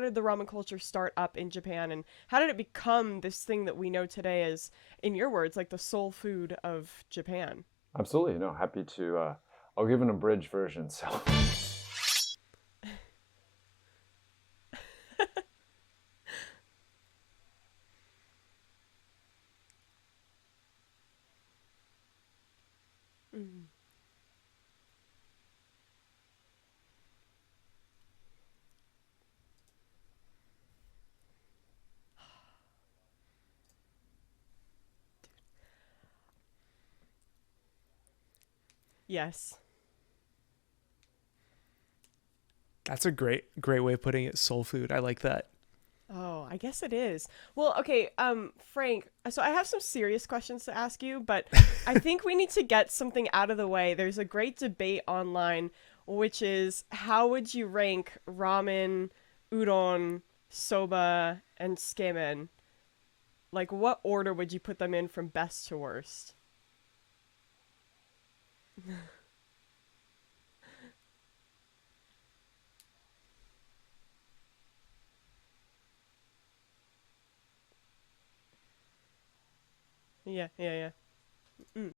did the ramen culture start up in Japan, and how did it become this thing that we know today as, in your words, like the soul food of Japan? Absolutely. No, happy to. I'll give an abridged version. So, Mm. Yes. That's a great way of putting it. Soul food. I like that. Oh, I guess it is. Well, okay, Frank, so I have some serious questions to ask you, but I think we need to get something out of the way. There's a great debate online, which is how would you rank ramen, udon, soba, and skemen? Like, what order would you put them in from best to worst? Yeah, yeah, yeah. Mm.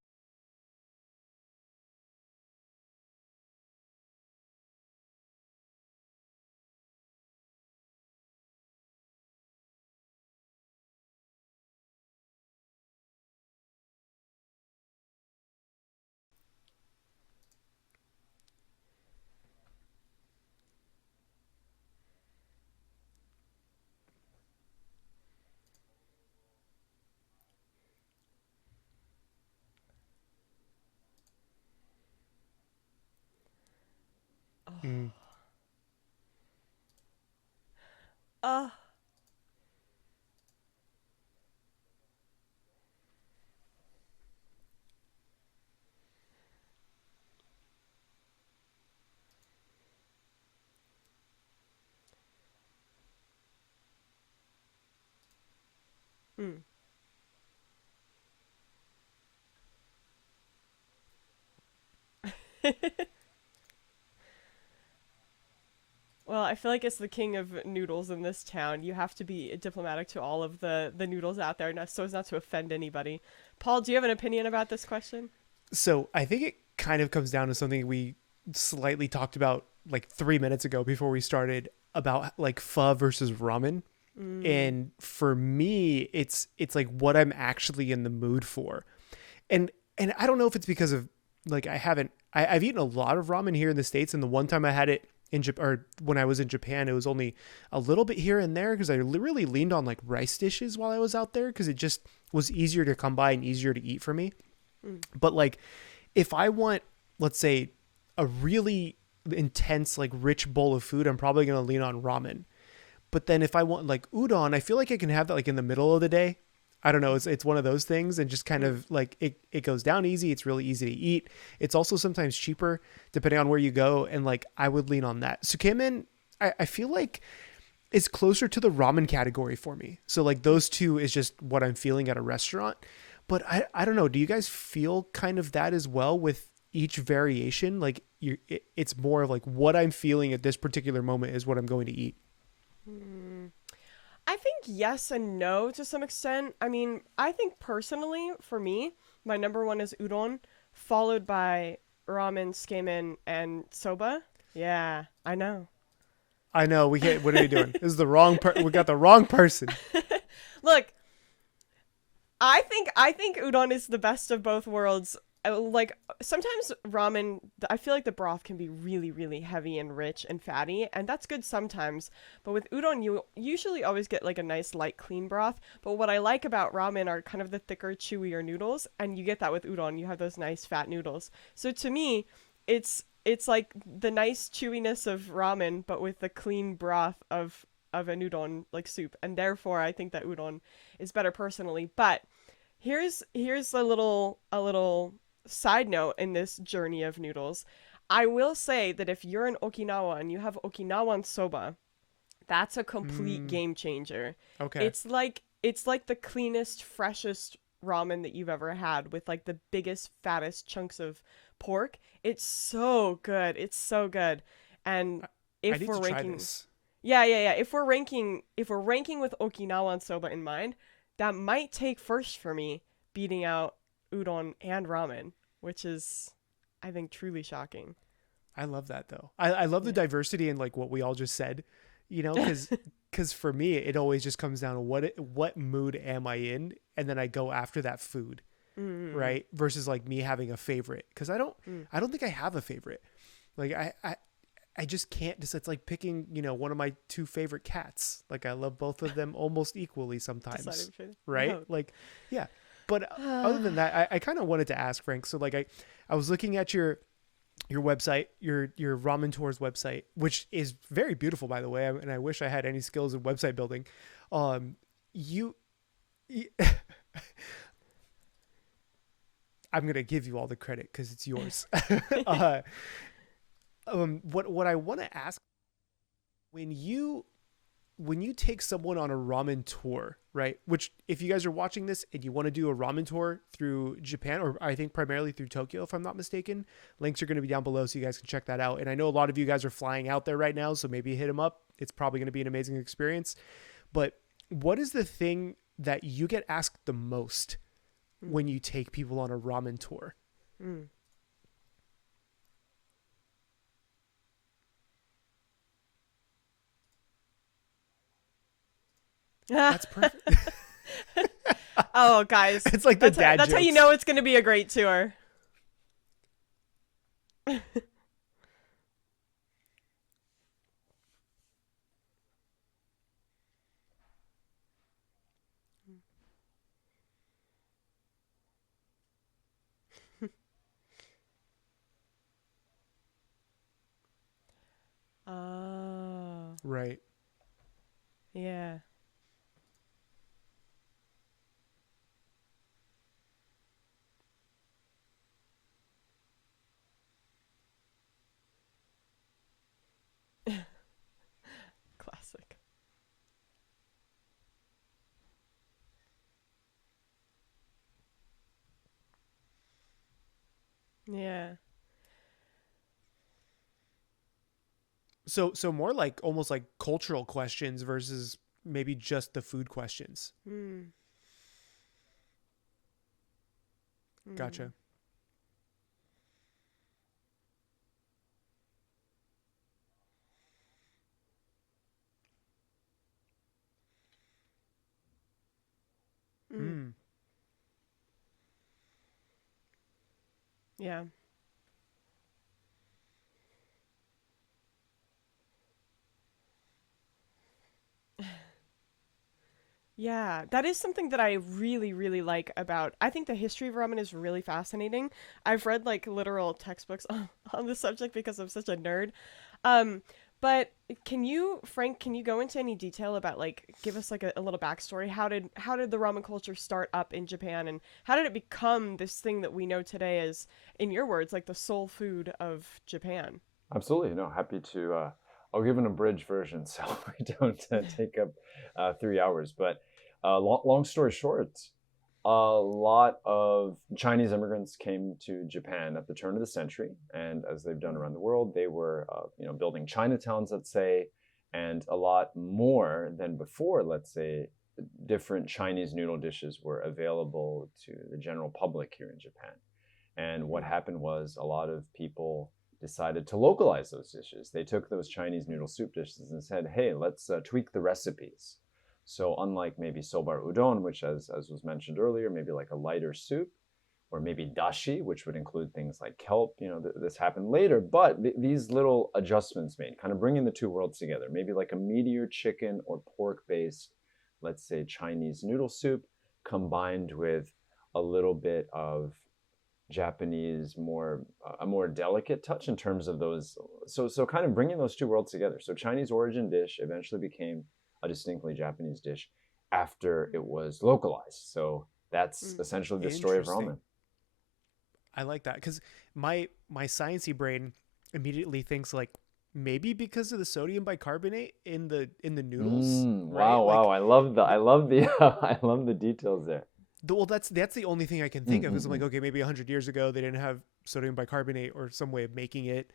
Oh. Mm. Uh, mm. Well, I feel like it's the king of noodles in this town. You have to be diplomatic to all of the noodles out there, so as not to offend anybody. Paul, do you have an opinion about this question? So I think it kind of comes down to something we slightly talked about like 3 minutes ago before we started about like pho versus ramen. Mm. And for me, it's like what I'm actually in the mood for. And I don't know if it's because of like I've eaten a lot of ramen here in the States, and the one time I had it in Japan, or when I was in Japan, it was only a little bit here and there because I really leaned on like rice dishes while I was out there because it just was easier to come by and easier to eat for me. Mm. But like if I want, let's say, a really intense like rich bowl of food, I'm probably going to lean on ramen. But then if I want like udon, I feel like I can have that like in the middle of the day. I don't know. It's one of those things, and just kind Mm. of like it goes down easy. It's really easy to eat. It's also sometimes cheaper depending on where you go, and like I would lean on that. Sukemen, I feel like is closer to the ramen category for me. So like Mm. those two is just what I'm feeling at a restaurant. But I don't know. Do you guys feel kind of that as well with each variation? Like it's more of like what I'm feeling at this particular moment is what I'm going to eat. Mm. I think yes and no to some extent. I mean, I think personally, for me, my number one is udon, followed by ramen, skemen, and soba. Yeah, I know. I know we can't. What are we doing? This is the wrong. We got the wrong person. Look, I think udon is the best of both worlds. Like sometimes ramen, I feel like the broth can be really, really heavy and rich and fatty, and that's good sometimes. But with udon, you usually always get like a nice light, clean broth. But what I like about ramen are kind of the thicker, chewier noodles, and you get that with udon. You have those nice fat noodles. So to me, it's like the nice chewiness of ramen, but with the clean broth of an udon like soup, and therefore I think that udon is better personally. But here's a little side note in this journey of noodles. I will say that if you're in Okinawa and you have Okinawan soba, that's a complete Mm, game changer. okay. It's like the cleanest, freshest ramen that you've ever had with like the biggest, fattest chunks of pork. It's so good. It's so good. And I if need we're to try ranking this. Yeah. If we're ranking with Okinawa and soba in mind, that might take first for me, beating out udon and ramen, which is, I think, truly shocking. I love that though. I love the Yeah. diversity in like what we all just said, because for me it always just comes down to what mood am I in, and then I go after that food, Mm-mm-mm. right? Versus like me having a favorite, because Mm. I don't think I have a favorite. Like I just can't just, it's like picking, one of my two favorite cats. Like I love both of them almost equally Decided sometimes, between. right? Oh. Like, yeah. But other than that, I kind of wanted to ask Frank. So like I was looking at your website, your Ramen Tours website, which is very beautiful, by the way. And I wish I had any skills in website building. You, I'm gonna give you all the credit because it's yours. uh, what I want to ask, when you take someone on a ramen tour, right? Which, if you guys are watching this and you want to do a ramen tour through Japan, or I think primarily through Tokyo, if I'm not mistaken, links are going to be down below so you guys can check that out. And I know a lot of you guys are flying out there right now, so maybe hit them up. It's probably going to be an amazing experience. But what is the thing that you get asked the most Mm. when you take people on a ramen tour? Mm. That's perfect. Oh, guys, It's like the dad that's how you jokes. know it's gonna be a great tour. Oh, Right. yeah. Classic. Yeah. So more like almost like cultural questions versus maybe just the food questions. Mm. Mm. Gotcha. Mm. Mm. Yeah. Yeah, that is something that I really, really like about. I think the history of ramen is really fascinating. I've read like literal textbooks on the subject because I'm such a nerd. Um, but Frank, can you go into any detail about like give us like a little backstory? How did the ramen culture start up in Japan, and how did it become this thing that we know today as, in your words, like the soul food of Japan? Absolutely, no, happy to. I'll give an abridged version so we don't take up 3 hours. But long story short, a lot of Chinese immigrants came to Japan at the turn of the century, and as they've done Mm. around the world, they were, building Chinatowns, let's say, and a lot more than before. Let's say different Chinese noodle dishes were available to the general public here in Japan. And what Mm. happened was a lot of people decided to localize those dishes. They took those Chinese Mm. noodle soup dishes and said, hey, let's tweak the recipes. So unlike maybe soba or udon, which as was mentioned earlier, maybe like a lighter soup, or maybe dashi, which would include things like kelp, this happened later, but these little adjustments made, kind of bringing the two worlds together, maybe like a meatier chicken or pork based, let's say Chinese noodle soup, combined with a little bit of Japanese, more a more delicate touch in terms of those. So kind of bringing those two worlds together. So Chinese origin dish eventually became a distinctly Japanese dish after it was localized. So that's Mm. essentially the story of Interesting. ramen. I like that because my sciencey brain immediately thinks like maybe because of the sodium bicarbonate in the noodles, right? Wow, wow. Like, I love the I love the details there. well, that's the only thing I can think of. Is I'm like, Mm-mm-mm. okay, maybe 100 years ago they didn't have sodium bicarbonate or some way of making it,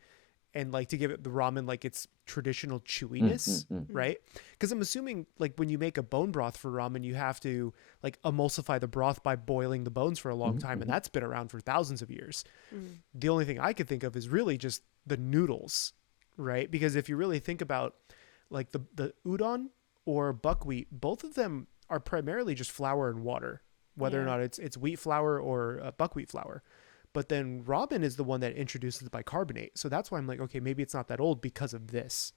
and like to give it the ramen like its traditional Mm, chewiness, mm, mm. right? Because I'm assuming like when you make a bone broth for ramen, you have to like emulsify the broth by boiling the bones for a long Mhm, time, and mhm. that's been around for thousands of years. Mm. The only thing I could think of is really just the noodles, right? Because if you really think about like the udon or buckwheat, both of them are primarily just flour and water, whether or Yeah. not it's wheat flour or buckwheat flour. But then ramen is the one that introduces the bicarbonate. So that's why I'm like, okay, maybe it's not that old because of this.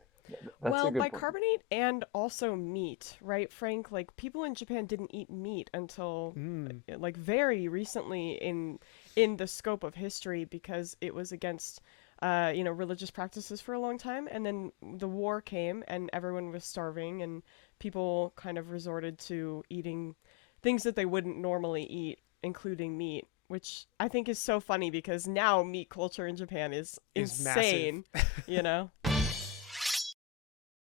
That's a Well, good point. bicarbonate and also meat, right, Frank? Like people in Japan didn't eat meat until Mm, like very recently in the scope of history because it was against religious practices for a long time, and then the war came and everyone was starving and people kind of resorted to eating things that they wouldn't normally eat, including meat, which I think is so funny because now meat culture in Japan is is massive. insane, you know?